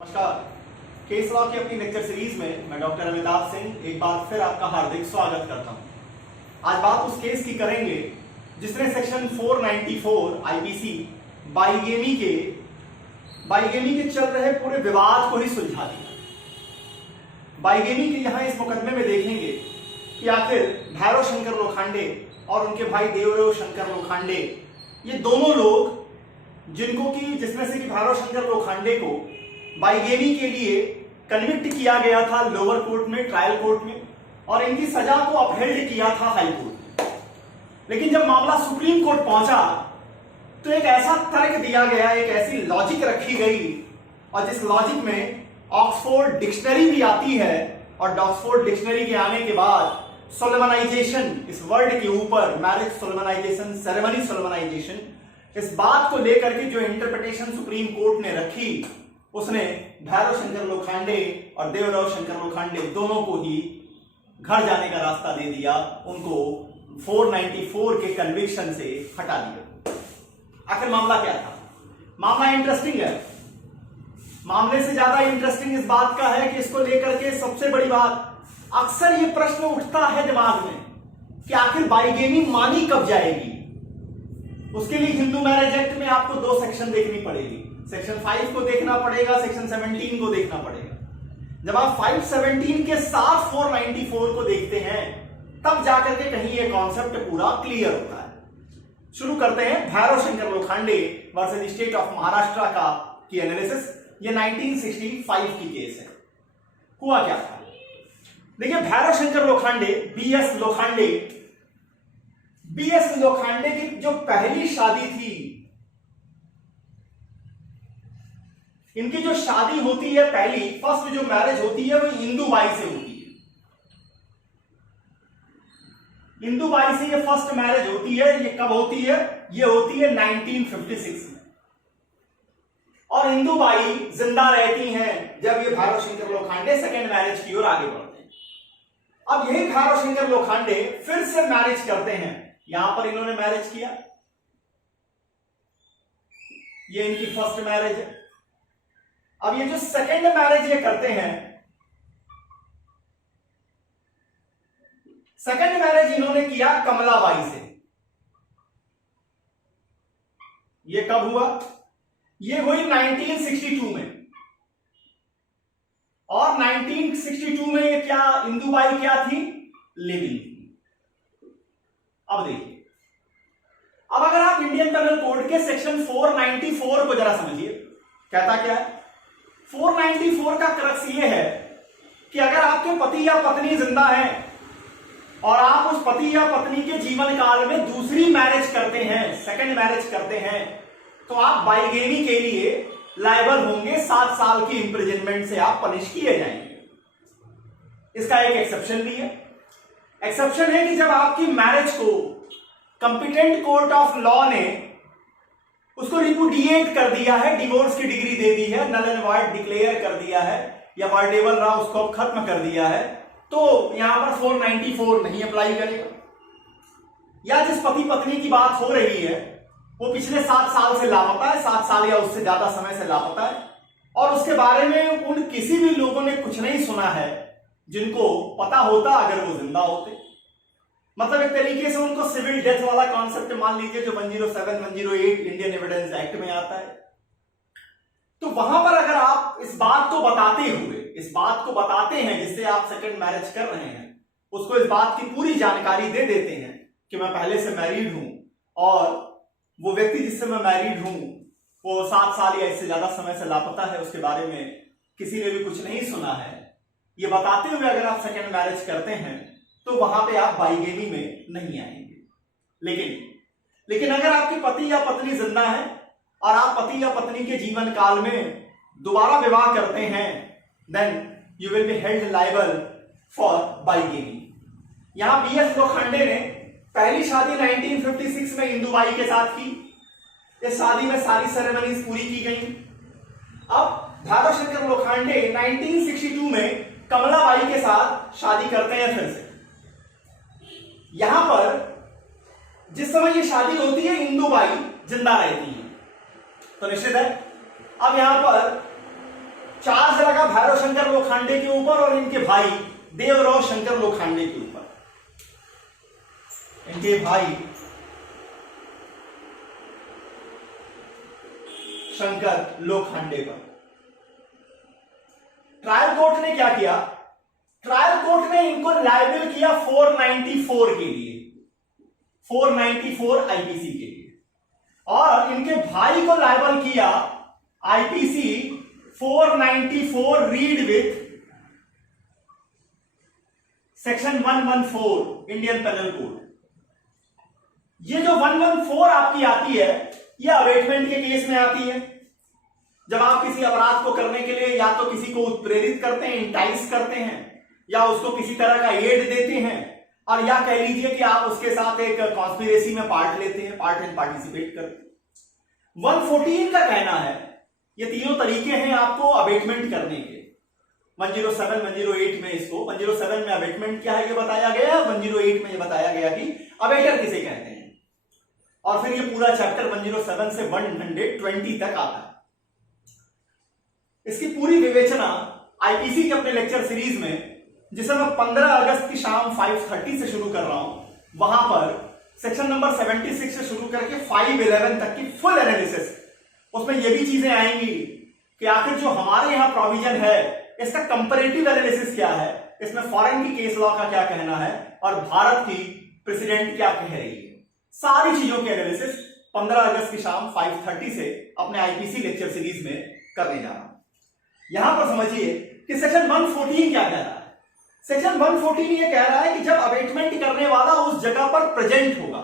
नमस्कार। Case law की अपनी लेक्चर सीरीज में मैं डॉक्टर अमिताभ सिंह एक बार फिर आपका हार्दिक स्वागत करता हूं। आज बात उस केस की करेंगे जिसने सेक्शन 494 आईपीसी बाइगेमी के चल रहे पूरे विवाद को ही सुलझा दिया। बाइगेमी के यहां इस मुकदमे में देखेंगे कि आखिर भैरव शंकर लोखंडे और उनके भाई देवदेव शंकर लोखंडे, ये दोनों लोग जिसमें से कि भैरव शंकर लोखंडे को बाइगेमी के लिए कन्विक्ट किया गया था लोअर कोर्ट में, ट्रायल कोर्ट में, और इनकी सजा को अपहेल्ड किया था हाई कोर्ट में। लेकिन जब मामला सुप्रीम कोर्ट पहुंचा तो एक ऐसा तर्क दिया गया, एक ऐसी लॉजिक रखी गई, और जिस लॉजिक में ऑक्सफोर्ड डिक्शनरी भी आती है, और ऑक्सफोर्ड डिक्शनरी के आने के बाद सोलेमनाइजेशन, इस वर्ड के ऊपर मैरिज सोलेमनाइजेशन, सेरेमनी सोलेमनाइजेशन, इस बात को लेकर के जो इंटरप्रिटेशन सुप्रीम कोर्ट ने रखी, उसने भैरव शंकर लोखंडे और देवदेव शंकर लोखंडे दोनों को ही घर जाने का रास्ता दे दिया, उनको 494 के कन्विक्शन से हटा दिया। आखिर मामला क्या था? मामला इंटरेस्टिंग है। मामले से ज्यादा इंटरेस्टिंग इस बात का है कि इसको लेकर के सबसे बड़ी बात, अक्सर ये प्रश्न उठता है दिमाग में कि आखिर बाइगेमी मानी कब जाएगी। उसके लिए हिंदू मैरिज एक्ट में आपको दो सेक्शन देखनी पड़ेगी। सेक्शन 5 को देखना पड़ेगा, सेक्शन 17 को देखना पड़ेगा। जब आप 517 के साथ 494 को देखते हैं तब जाकर के कहीं ये कॉन्सेप्ट पूरा क्लियर होता है। शुरू करते हैं Bhairav Shankar Lokhande versus state of Maharashtra की एनालिसिस। ये 1965 की केस है। हुआ क्या था? देखिए, भैरव शंकर लोखंडे, बीएस लोखंडे की जो पहली शादी थी, इनकी जो शादी होती है, पहली फर्स्ट जो मैरिज होती है, वो इंदुबाई से होती है। इंदुबाई से ये फर्स्ट मैरिज होती है। ये कब होती है? ये होती है 1956 में। और इंदुबाई जिंदा रहती हैं जब ये भैरव शंकर लोखंडे सेकेंड मैरिज की ओर आगे बढ़ते हैं। अब यही भैरव शंकर लोखंडे फिर से मैरिज करते हैं। यहां पर इन्होंने मैरिज किया, ये इनकी फर्स्ट मैरिज है। अब ये जो सेकेंड मैरिज ये करते हैं, सेकेंड मैरिज इन्होंने किया कमलाबाई से। ये कब हुआ? ये हुई 1962 में। और 1962 में ये क्या, इंदुबाई क्या थी? लिविंग थी। अब देखिए, अब अगर आप इंडियन पेनल कोड के सेक्शन 494 को जरा समझिए, कहता क्या है? 494 का क्रक्स ये है कि अगर आपके पति या पत्नी जिंदा हैं और आप उस पति या पत्नी के जीवन काल में दूसरी मैरिज करते हैं, सेकंड मैरिज करते हैं, तो आप बाइगेमी के लिए लायबल होंगे। 7 साल की इंप्रिजनमेंट से आप पनिश किए जाएंगे। इसका एक एक्सेप्शन भी है। एक्सेप्शन है कि जब आपकी मैरिज को कंपिटेंट कोर्ट ऑफ लॉ ने उसको रिपुडिएट कर दिया है, डिवोर्स की डिग्री दे दी है, नल एंड वॉइड डिक्लेयर कर दिया है, या वर्डेबल रहा उसको खत्म कर दिया है, तो यहां पर 494 नहीं अप्लाई करेगा। या जिस पति पत्नी की बात हो रही है वो पिछले 7 साल से लापता है, 7 साल या उससे ज्यादा समय से लापता है, और उसके बारे में उन किसी भी लोगों ने कुछ नहीं सुना है जिनको पता होता अगर वो जिंदा होते। मतलब एक तरीके से उनको सिविल डेथ वाला कॉन्सेप्ट मान लीजिए जो 107, 108 इंडियन एविडेंस एक्ट में आता है। तो वहां पर अगर आप इस बात को बताते हैं जिससे आप सेकंड मैरिज कर रहे हैं, उसको इस बात की पूरी जानकारी दे देते हैं कि मैं पहले से मैरिड हूं और वो व्यक्ति जिससे मैं मैरिड हूं वो 7 साल या इससे ज्यादा समय से लापता है, उसके बारे में किसी ने भी कुछ नहीं सुना है, ये बताते हुए अगर आप सेकंड मैरिज करते हैं तो वहां पे आप बाइगेमी में नहीं आएंगे। लेकिन अगर आपके पति या पत्नी जिंदा है और आप पति या पत्नी के जीवन काल में दोबारा विवाह करते हैं, then you will be held liable for bigamy. यहां बीएस लोखंडे ने पहली शादी 1956 में इंदुबाई के साथ की। इस शादी में सारी सेरेमनीज पूरी की गई। अब भैरव शंकर लोखंडे 1962 में कमलाबाई के साथ शादी करते हैं फिर से। यहां पर जिस समय ये शादी होती है इंदुबाई जिंदा रहती है, तो निश्चित है अब यहां पर चार्ज लगा भैरव शंकर लोखंडे के ऊपर और इनके भाई देवराव शंकर लोखंडे के ऊपर, इनके भाई शंकर लोखंडे पर। ट्रायल कोर्ट ने क्या किया? ट्रायल कोर्ट ने इनको लायबल किया 494 के लिए, 494 आईपीसी के लिए, और इनके भाई को लायबल किया IPC 494 read with section 114 Indian penal code. ये जो 114 आपकी आती है, ये अवेटमेंट के केस में आती है, जब आप किसी अपराध को करने के लिए या तो किसी को उत्प्रेरित करते हैं, इंटाइस करते हैं, या उसको किसी तरह का एड देते हैं, और या कह लीजिए कि आप उसके साथ एक कॉन्स्पिरेसी में पार्ट लेते हैं, पार्टिसिपेट करते हैं। 114 का कहना है ये तीनों तरीके हैं आपको अबेटमेंट करने के। 107, 108 में इसको 107 में अबेटमेंट क्या है ये बताया गया, 108 में ये बताया गया कि अबेटर किसे कहते हैं, और फिर ये पूरा चैप्टर 107 से 120 तक आता है। इसकी पूरी विवेचना आईपीसी के अपने लेक्चर सीरीज में, जिसे मैं 15 अगस्त की शाम 5:30 से शुरू कर रहा हूं, वहां पर सेक्शन नंबर 76 से शुरू करके 511 तक की फुल एनालिसिस, उसमें ये भी चीजें आएंगी कि आखिर जो हमारे यहां प्रोविजन है इसका कंपैरेटिव एनालिसिस क्या है, इसमें फॉरेन की केस लॉ का क्या कहना है, और भारत की प्रेसिडेंट क्या कह रही है, सारी चीजों की एनालिसिस 15 अगस्त की शाम 5:30 से अपने आईपीसी लेक्चर सीरीज में करने जा रहा हूं। यहां पर समझिए कि सेक्शन 114 क्या कह रहा है। सेक्शन 114 ये कह रहा है कि जब अबेटमेंट करने वाला उस जगह पर प्रेजेंट होगा,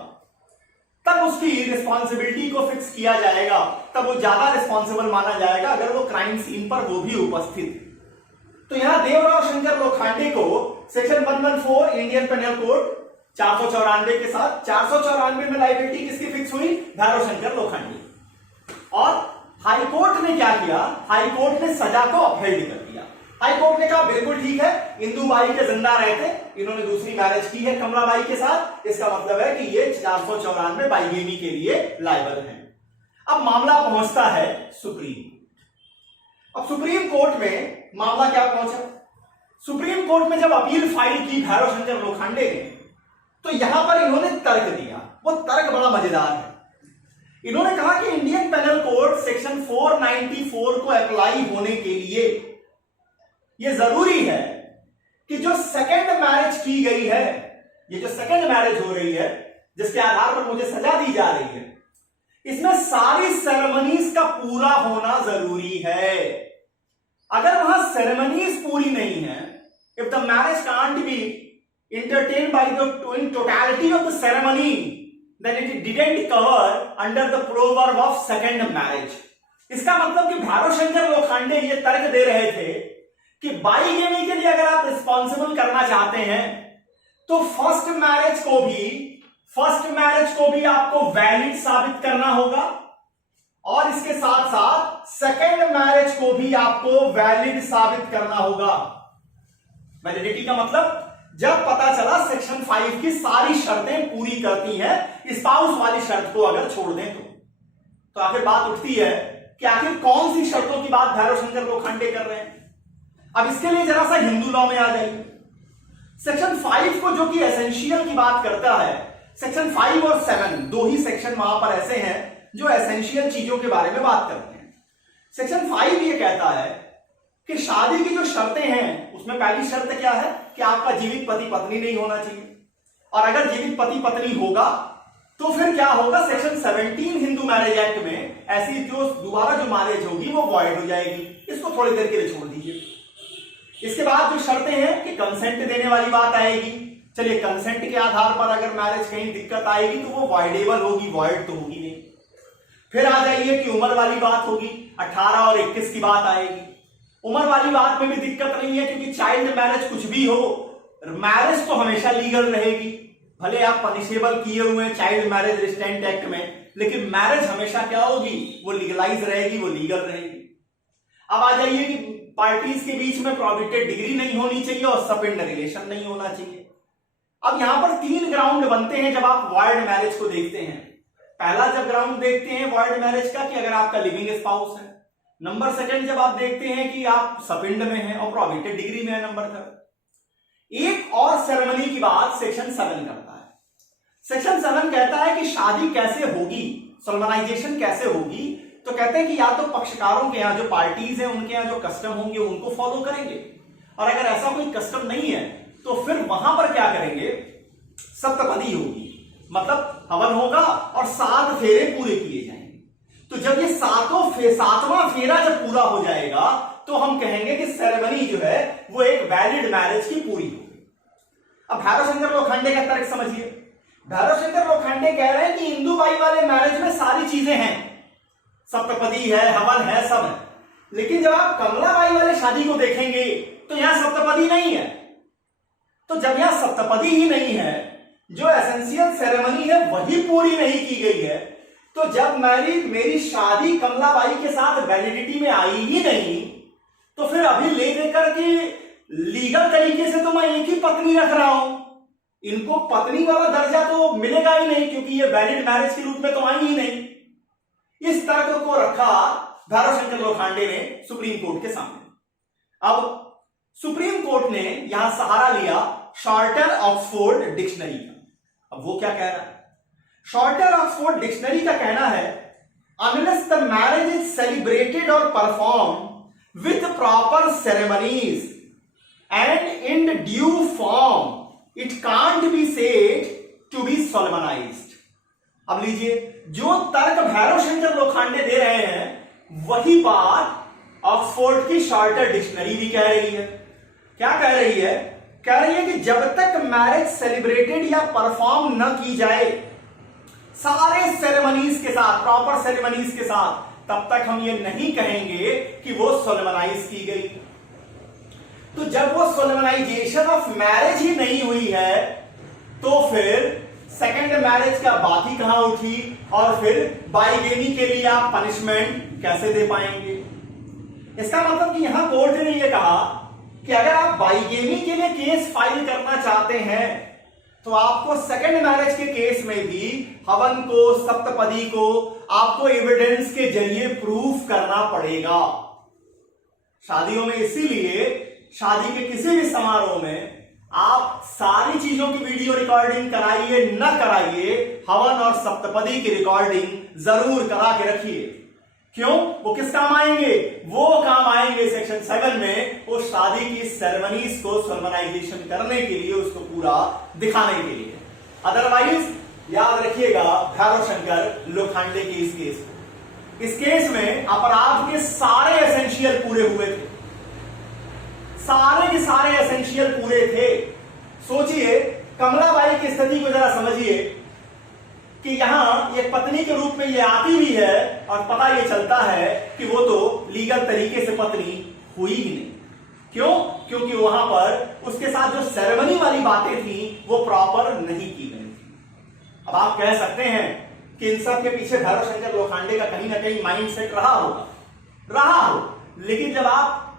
तब उसकी रिस्पॉन्सिबिलिटी को फिक्स किया जाएगा, तब वो ज्यादा रिस्पॉन्सिबल माना जाएगा अगर वो क्राइम सीन पर वो भी उपस्थित। तो यहां देवराव शंकर लोखंडे को सेक्शन 114 इंडियन पेनल कोड 494 के साथ 494 में लायबिलिटी किसकी फिक्स हुई? भैरव शंकर लोखंडे। और हाईकोर्ट ने क्या किया? हाईकोर्ट ने सजा को अपहेल्ड कर दिया। हाईकोर्ट ने कहा बिल्कुल ठीक है, इंदुबाई के जिंदा रहते, इन्होंने दूसरी मैरिज की है कमलाबाई के साथ, इसका मतलब है कि ये 494 बाइगेमी के लिए लायबल है। अब मामला पहुंचता है सुप्रीम। अब सुप्रीम कोर्ट में मामला क्या पहुंचा? सुप्रीम कोर्ट में जब अपील फाइल की भैरव शंकर लोखंडे ने, तो यहां पर इन्होंने तर्क दिया। वो तर्क बड़ा मजेदार है। इन्होंने कहा कि इंडियन पेनल कोड सेक्शन 494 को अप्लाई होने के लिए यह जरूरी है कि जो सेकंड मैरिज की गई है, ये जो सेकंड मैरिज हो रही है जिसके आधार पर मुझे सजा दी जा रही है, इसमें सारी सेरेमनीज का पूरा होना जरूरी है। अगर वहां सेरेमनीज पूरी नहीं है, if the marriage can't be entertained by the in totality of the ceremony, then it didn't cover under the proverb of second marriage. इसका मतलब कि भैरव शंकर लोखंडे ये तर्क दे रहे थे कि बाइगेमी के लिए अगर आप रिस्पॉन्सिबल करना चाहते हैं तो फर्स्ट मैरिज को भी आपको वैलिड साबित करना होगा, और इसके साथ साथ सेकेंड मैरिज को भी आपको वैलिड साबित करना होगा। वैलिडिटी का मतलब जब पता चला सेक्शन 5 की सारी शर्तें पूरी करती हैं, स्पाउस वाली शर्त को अगर छोड़ दें तो आखिर बात उठती है कि आखिर कौन सी शर्तों की बात भैरव शंकर लोखंडे कर रहे हैं। अब इसके लिए जरा सा हिंदू लॉ में आ जाइए। सेक्शन 5 को जो कि एसेंशियल की बात करता है, सेक्शन 5 और 7 दो ही सेक्शन वहां पर ऐसे हैं जो एसेंशियल चीजों के बारे में बात करते हैं। सेक्शन 5 ये कहता है कि शादी की जो शर्तें हैं उसमें पहली शर्त क्या है कि आपका जीवित पति पत्नी नहीं होना चाहिए, और अगर जीवित पति पत्नी होगा तो फिर क्या होगा? सेक्शन 17 हिंदू मैरिज एक्ट में ऐसी जो दोबारा जो मैरिज होगी वो वॉइड हो जाएगी। इसको थोड़ी देर के लिए छोड़ दीजिए। इसके बाद जो शर्तें हैं कि कंसेंट देने वाली बात आएगी। चलिए, कंसेंट के आधार पर अगर मैरिज कहीं दिक्कत आएगी तो वो वॉइडेबल होगी, वॉइड तो होगी नहीं। फिर आ जाइए कि उम्र वाली बात होगी, 18 और 21 की बात आएगी। उम्र वाली बात में भी दिक्कत नहीं है, क्योंकि चाइल्ड मैरिज कुछ भी हो, मैरिज तो हमेशा लीगल रहेगी। भले आप पनिशेबल किए हुए हैं चाइल्ड मैरिज रिस्ट्रेंट एक्ट में, लेकिन मैरिज हमेशा क्या होगी? वो लीगलाइज रहेगी, वो लीगल रहेगी। अब आ जाइए कि पार्टीज के बीच में प्रोहिबिटेड डिग्री नहीं होनी चाहिए और सपिंड रिलेशन नहीं होना चाहिए। अब यहां पर 3 ग्राउंड बनते हैं जब आप वॉइड मैरिज को देखते हैं। पहला जब ग्राउंड देखते हैं वॉइड मैरिज का कि अगर आपका लिविंग स्पाउस है, नंबर सेकंड जब आप देखते हैं कि आप सपिंड में हैं और प्रोबेटेड डिग्री में है नंबर थर्ड। एक और सेरेमनी की बात सेक्शन 7 करता है। सेक्शन 7 कहता है कि शादी कैसे होगी, सोलमनाइजेशन कैसे होगी। तो कहते हैं कि या तो पक्षकारों के यहाँ जो पार्टीज हैं उनके यहाँ जो कस्टम होंगे उनको फॉलो करेंगे, और अगर ऐसा कोई कस्टम नहीं है तो फिर वहां पर क्या करेंगे, सप्तपदी होगी, मतलब हवन होगा और 7 फेरे पूरे किए जाएंगे। तो जब ये 7वां फेरा जब पूरा हो जाएगा तो हम कहेंगे कि सेरेमनी जो है वो एक वैलिड मैरिज की पूरी होगी। अब भैरव शंकर लोखंडे का तर्क समझिए। भैरव शंकर लोखंडे कह रहे हैं कि इंदुबाई वाले मैरिज में सारी चीजें हैं, सप्तपदी है, हवन है, सब है, लेकिन जब आप कमलाबाई वाले शादी को देखेंगे तो यहां सप्तपदी नहीं है। तो जब यहां सप्तपदी ही नहीं है, जो एसेंशियल सेरेमनी है वही पूरी नहीं की गई है, तो जब मेरी शादी कमलाबाई के साथ वैलिडिटी में आई ही नहीं, तो फिर अभी ले देकर के लीगल तरीके से तो मैं एक ही पत्नी रख रहा हूं, इनको पत्नी वाला दर्जा तो मिलेगा ही नहीं, क्योंकि ये वैलिड मैरिज के रूप में तो आई ही नहीं। इस तर्क को रखा भैरव शंकर लोखंडे ने सुप्रीम कोर्ट के सामने। अब सुप्रीम कोर्ट ने यहां सहारा लिया शॉर्टर ऑक्सफोर्ड डिक्शनरी का। अब वो क्या कह रहा है, शॉर्टर ऑक्सफोर्ड डिक्शनरी का कहना है, unless the marriage is celebrated और perform with proper ceremonies and in due form it can't be said to be solemnized. अब लीजिए, जो तर्क भैरव शंकर लोखंडे दे रहे हैं वही बात ऑक्सफोर्ड की शॉर्टर डिक्शनरी भी कह रही है। क्या कह रही है? कह रही है कि जब तक मैरिज सेलिब्रेटेड या परफॉर्म न की जाए सारे सेरेमनीज के साथ, प्रॉपर सेरेमनीज के साथ, तब तक हम ये नहीं कहेंगे कि वो सोलमनाइज की गई। तो जब वो सोलमनाइजेशन ऑफ मैरिज ही नहीं हुई है तो फिर सेकेंड मैरिज का बात ही कहां उठी, और फिर बाइगेमी के लिए आप पनिशमेंट कैसे दे पाएंगे। इसका मतलब कि यहां कोर्ट ने यह कहा कि अगर आप बाइगेमी के लिए केस फाइल करना चाहते हैं तो आपको सेकेंड मैरिज के केस में भी हवन को, सप्तपदी को आपको एविडेंस के जरिए प्रूफ करना पड़ेगा। शादियों में इसीलिए शादी के किसी भी समारोह में आप सारी चीजों की वीडियो रिकॉर्डिंग कराइए न कराइए, हवन और सप्तपदी की रिकॉर्डिंग जरूर करा के रखिए। क्यों? वो किस काम आएंगे? वो काम आएंगे सेक्शन 7 में वो शादी की सेरेमनीज को सोलमनाइजेशन करने के लिए, उसको पूरा दिखाने के लिए। अदरवाइज याद रखिएगा भैरव शंकर लोखंडे की इस केस में अपराध के सारे एसेंशियल पूरे हुए थे, सारे के सारे एसेंशियल पूरे थे। सोचिए, कमलाबाई की स्थिति को जरा समझिए कि यहां एक पत्नी के रूप में ये आती भी है और पता ये चलता है कि वो तो लीगल तरीके से पत्नी हुई ही नहीं। क्यों? क्योंकि वहां पर उसके साथ जो सेरेमनी वाली बातें थी वो प्रॉपर नहीं की गई थी। अब आप कह सकते हैं कि इन सब के पीछे भैरव शंकर लोखंडे का कहीं ना कहीं माइंडसेट रहा हो, लेकिन जब आप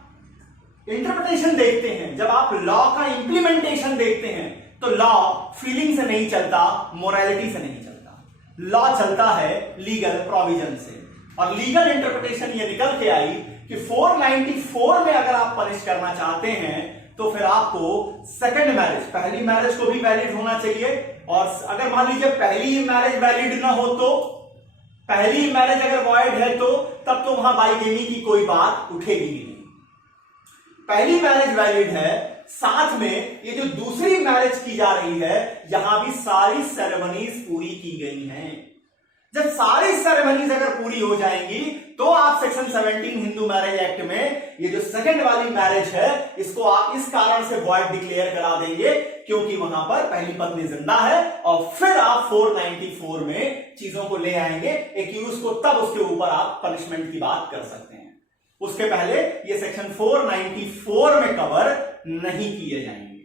इंटरप्रिटेशन देखते हैं, जब आप लॉ का इंप्लीमेंटेशन देखते हैं, तो लॉ फीलिंग से नहीं चलता, मोरालिटी से नहीं चलता। लॉ चलता है लीगल प्रोविजन से, और लीगल इंटरप्रिटेशन ये निकल के आई कि 494 में अगर आप पनिश करना चाहते हैं तो फिर आपको सेकंड मैरिज, पहली मैरिज को भी वैलिड होना चाहिए, और अगर मान लीजिए पहली मैरिज वैलिड ना हो तो, पहली मैरिज अगर वॉइड है तो तब तो वहां बाइगेमी की कोई बात उठेगी ही नहीं। पहली मैरिज वैलिड है, साथ में ये जो दूसरी मैरिज की जा रही है यहां भी सारी सेरेमनीज पूरी की गई हैं। जब सारी सेरेमनीज अगर पूरी हो जाएंगी तो आप सेक्शन 17 हिंदू मैरिज एक्ट में ये जो सेकंड वाली मैरिज है इसको आप इस कारण से वॉइड डिक्लेयर करा देंगे क्योंकि वहां पर पहली पत्नी जिंदा है, और फिर आप 494 में चीजों को ले आएंगे एक्यूज को, तब उसके ऊपर आप पनिशमेंट की बात कर सकते हैं। उसके पहले ये सेक्शन 494 में कवर नहीं किए जाएंगे।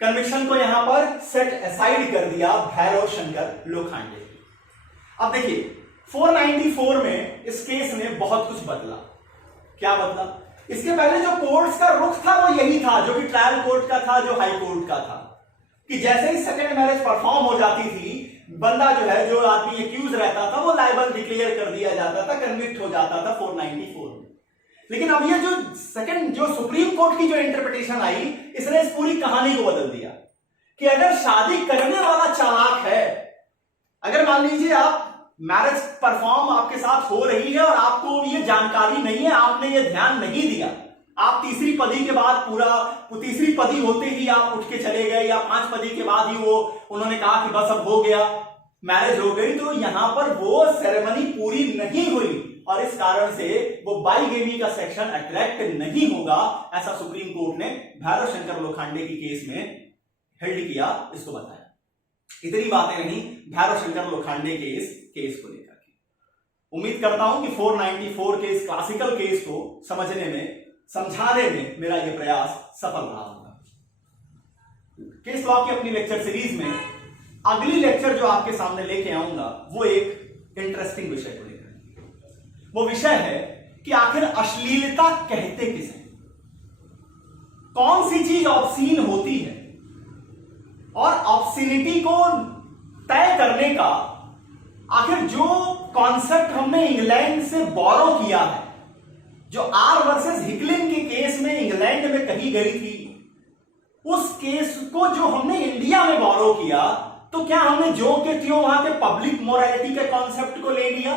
कन्विक्शन को यहां पर सेट असाइड कर दिया भैरव शंकर लोखंडे। अब देखिए 494 में इस केस ने बहुत कुछ बदला। क्या बदला? इसके पहले जो कोर्ट्स का रुख था वो यही था जो कि ट्रायल कोर्ट का था, जो हाई कोर्ट का था, कि जैसे ही सेकेंड मैरिज परफॉर्म हो जाती थी बंदा जो है, जो आदमी एक्यूज रहता था, वो लायबल डिक्लेयर कर दिया जाता था, कन्विक्ट हो जाता था 494 में। लेकिन अब ये जो सुप्रीम कोर्ट की जो इंटरप्रिटेशन आई, इसने इस पूरी कहानी को बदल दिया कि अगर शादी करने वाला चालाक है, अगर मान लीजिए आप मैरिज परफॉर्म आपके साथ हो रही है और आपको ये जानकारी नहीं है, आपने ये ध्यान नहीं दिया, आप तीसरी पदी के बाद तीसरी पदी होते ही आप उठ के चले गए, या 5 पदी के बाद ही उन्होंने कहा कि बस अब हो गया, मैरिज हो गई, तो यहां पर वो सेरेमनी पूरी नहीं हुई और इस कारण से वो बाइगेमी का सेक्शन अट्रैक्ट नहीं होगा, ऐसा सुप्रीम कोर्ट ने भैरव शंकर लोखंडे की केस में हेल्ड किया, इसको बताया। इतनी बातें रही भैरव शंकर लोखंडे के इस केस को लेकर के। उम्मीद करता हूं कि 494 के इस क्लासिकल केस को समझने में, समझाने में मेरा यह प्रयास सफल रहा होगा। केस लॉ की अपनी लेक्चर सीरीज में अगली लेक्चर जो आपके सामने लेके आऊंगा, वो एक इंटरेस्टिंग विषय को लेकर। वो विषय है कि आखिर अश्लीलता कहते किसे, कौन सी चीज ऑब्सीन होती है, और ऑब्सीनिटी को तय करने का आखिर जो कॉन्सेप्ट हमने इंग्लैंड से बोरो किया है, जो आर वर्सेस हिकलिन के केस में इंग्लैंड में कही गई थी, उस केस को जो हमने इंडिया में बोरो किया, तो क्या हमने जो के त्यों वहां के पब्लिक मोरालिटी के कॉन्सेप्ट को ले लिया,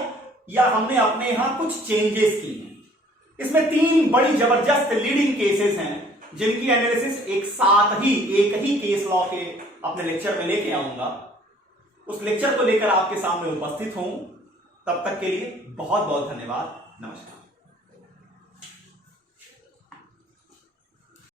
या हमने अपने यहां कुछ चेंजेस किए। इसमें 3 बड़ी जबरदस्त लीडिंग केसेस हैं, जिनकी एनालिसिस एक ही केस लॉ के अपने लेक्चर में लेके आऊंगा। उस लेक्चर को लेकर आपके सामने उपस्थित हूं। तब तक के लिए बहुत बहुत धन्यवाद। नमस्कार।